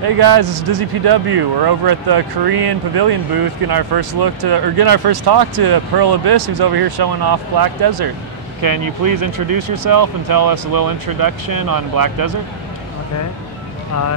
Hey guys, this is DizzyPW. We're over at the Korean Pavilion booth getting our first talk to Pearl Abyss, who's over here showing off Black Desert. Can you please introduce yourself and tell us a little introduction on Black Desert? Okay.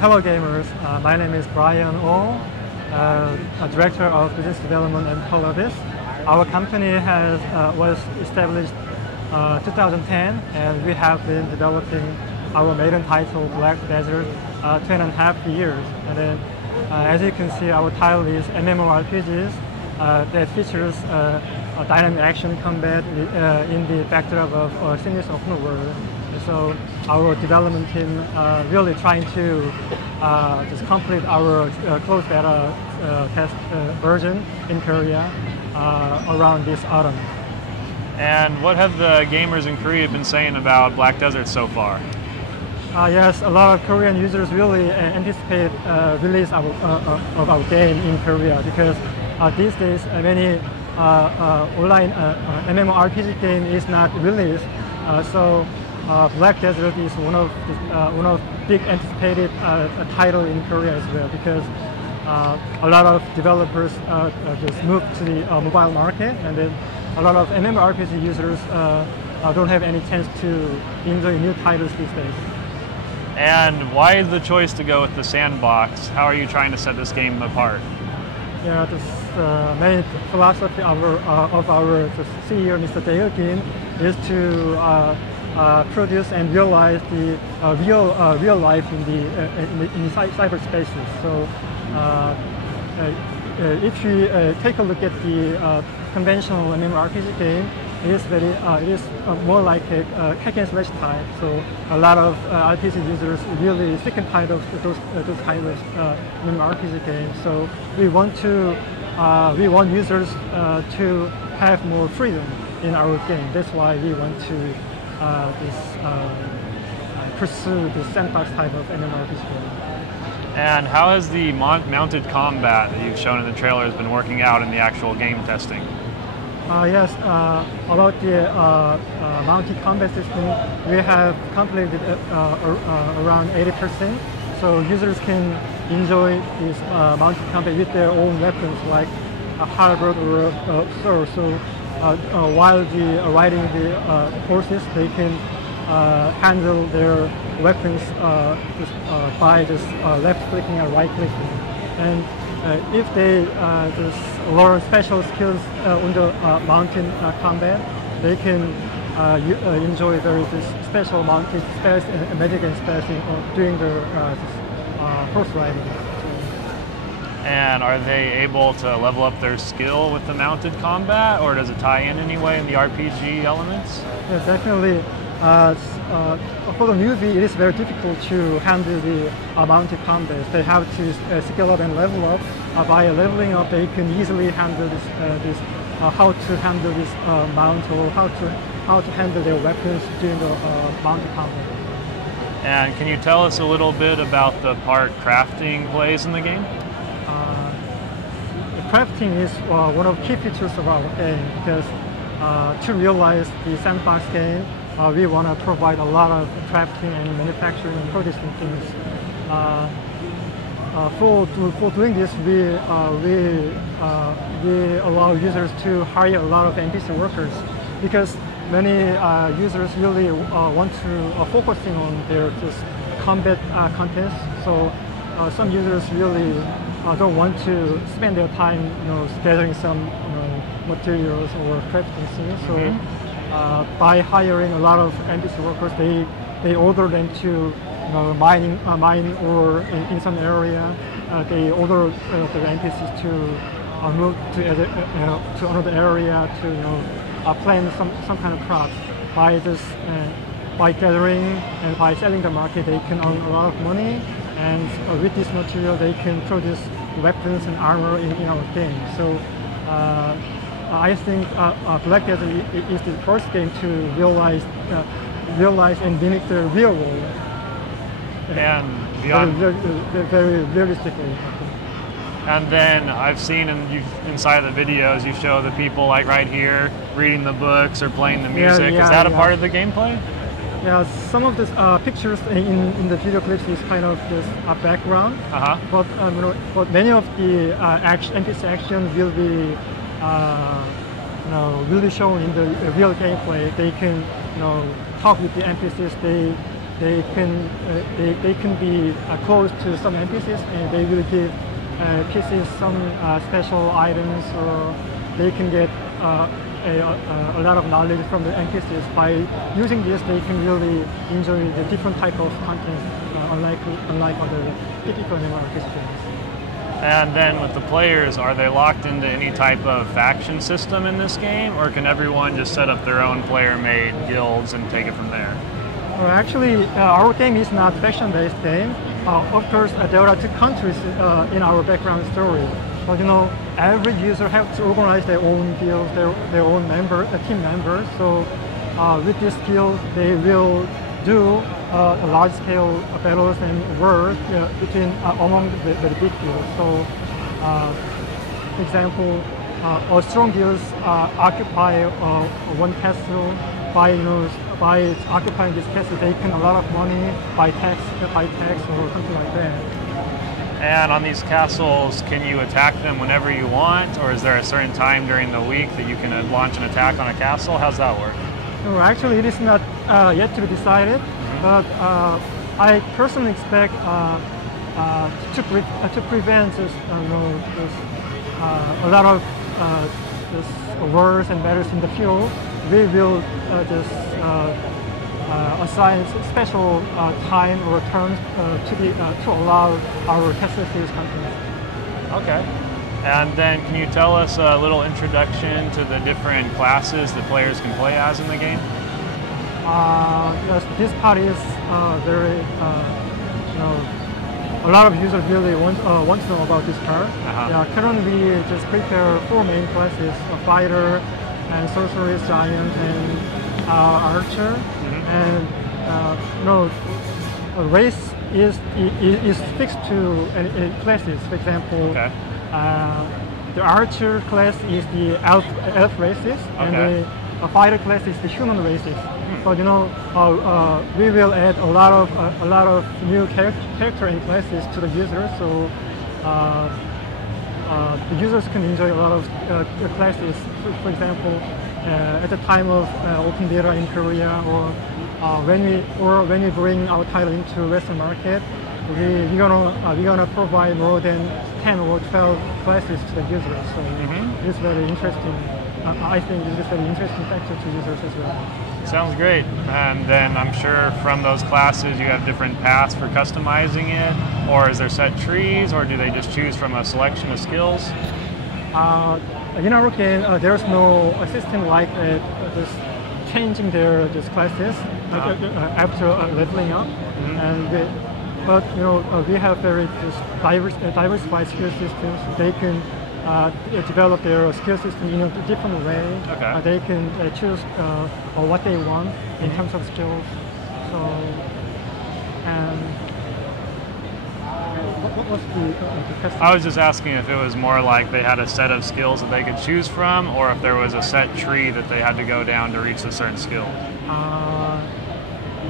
Hello gamers. My name is Brian Oh, a director of business development at Pearl Abyss. Our company was established 2010, and we have been developing our maiden title, Black Desert, 2.5 years. And then, as you can see, our title is MMORPGs that features dynamic action combat in the backdrop of a seamless open world. And so our development team really trying to just complete our closed beta test version in Korea around this autumn. And what have the gamers in Korea been saying about Black Desert so far? Yes, a lot of Korean users really anticipate release of our game in Korea, because these days many online MMORPG game is not released. So Black Desert is one of big anticipated title in Korea as well, because a lot of developers just moved to the mobile market, and then a lot of MMORPG users don't have any chance to enjoy new titles these days. And why is the choice to go with the sandbox? How are you trying to set this game apart? Yeah, the main philosophy of our CEO, Mr. Dale Kim, is to produce and realize the real life in the cyberspaces. So if you take a look at the conventional MMORPG game, it is more like a hack and slash type. So a lot of RPG users really sick and tired of those kind of MMORPG games. So we want users to have more freedom in our game. That's why we want to pursue this sandbox type of MMORPG game. And how has the mounted combat that you've shown in the trailer has been working out in the actual game testing? Yes, about the mounted combat system, we have completed around 80%. So users can enjoy this mounted combat with their own weapons, like a halberd or a sword. So while riding the horses, they can handle their weapons by just left clicking and right clicking. And if they just learn special skills on the mountain combat, they can enjoy this special mounted spells and magic and spells during the horse riding. And are they able to level up their skill with the mounted combat, or does it tie in any way in the RPG elements? Yeah, definitely. For the newbie, it is very difficult to handle the mounted combat. They have to skill up and level up. By leveling up, they can easily handle how to handle this mount, or how to handle their weapons during the mounted combat. And can you tell us a little bit about the part crafting plays in the game? Crafting is one of the key features of our game, because to realize the sandbox game, we want to provide a lot of crafting and manufacturing and producing things. For doing this, we allow users to hire a lot of NPC workers, because many users really want to focusing on their just combat contents. So some users really don't want to spend their time, gathering some materials or crafting things. So by hiring a lot of NPC workers, they order them to mine or in some area. They order the NPCs to move to another area to plant some kind of crops. By gathering and by selling the market, they can earn a lot of money, and with this material they can produce weapons and armor in our game. So I think Black Desert is the first game to realize and mimic the real world. And beyond, very realistically. And then I've seen inside the videos you show the people like right here reading the books or playing the music. Is that a part of the gameplay? Yeah, some of the pictures in the video clips is kind of this background, but but many of the NPC action will be will be shown in the real gameplay. They can talk with the NPCs. They can be close to some NPCs, and they will give PCs some special items, or they can get a lot of knowledge from the NPCs. By using this, they can really enjoy the different type of content, unlike other typical MMORPG games. And then with the players, are they locked into any type of faction system in this game, or can everyone just set up their own player-made guilds and take it from there? Actually, our game is not faction-based game. Of course, there are two countries in our background story. But every user has to organize their own guilds, their own team members. So with this guild, they will do large-scale battles and wars among the big guilds. So, for example, strong guilds occupy one castle. By occupying this castle, they can a lot of money by tax or something like that. And on these castles, can you attack them whenever you want, or is there a certain time during the week that you can launch an attack on a castle? How's that work? No, actually, it is not yet to be decided, but I personally expect to prevent a lot of wars and battles in the field. We will just assign special time or terms to allow our castle series content. Okay. And then can you tell us a little introduction to the different classes that players can play as in the game? Yes, this part is very, a lot of users really want to know about this part. Yeah, currently we just prepare 4 main classes: a fighter, and sorceress, giant, and archer. And a race is fixed to classes. For example, the archer class is the elf races, and the fighter class is the human races. But we will add a lot of new character and classes to the users, so the users can enjoy a lot of classes. For example, at the time of open beta in Korea, or when we bring our title into Western market, we're gonna provide more than 10 or 12 classes to the users. So it's very interesting. I think this is a very interesting factor to users as well. Sounds great. And then I'm sure from those classes you have different paths for customizing it, or is there set trees, or do they just choose from a selection of skills? In our game, there's no system like just changing their classes after leveling up. But we have very diversified skill systems. They can develop their skill system in a different way. They can choose what they want in terms of skills. So, and what was the question? I was just asking if it was more like they had a set of skills that they could choose from, or if there was a set tree that they had to go down to reach a certain skill.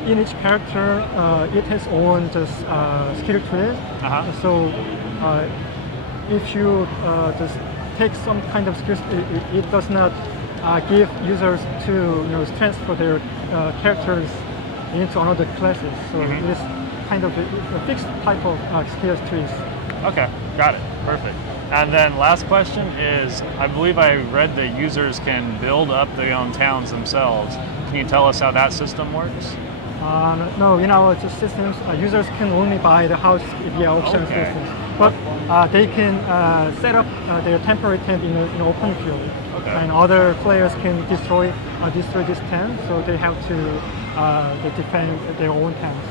In each character, it has own just skill trees. So if you just take some kind of skills, it does not give users to transfer their characters into another classes. So it is kind of a fixed type of skills trees. Okay, got it. Perfect. And then last question is, I believe I read that users can build up their own towns themselves. Can you tell us how that system works? No, in our systems, users can only buy the house via auction systems. But they can set up their temporary tent in an open field. And other players can destroy this tent, so they have to defend their own tents.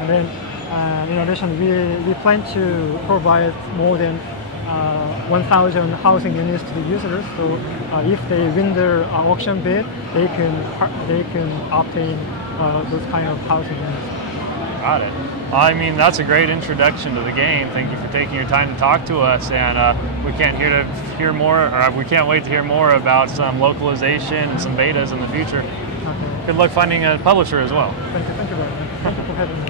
And then, in addition, we plan to provide more than 1,000 housing units to the users. So if they win their auction bid, they can obtain those kind of housing units. Got it. I mean, that's a great introduction to the game. Thank you for taking your time to talk to us, and we can't wait to hear more about some localization and some betas in the future. Okay. good luck finding a publisher as well. Thank you very much. Thank you for having me.